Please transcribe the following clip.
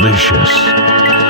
delicious.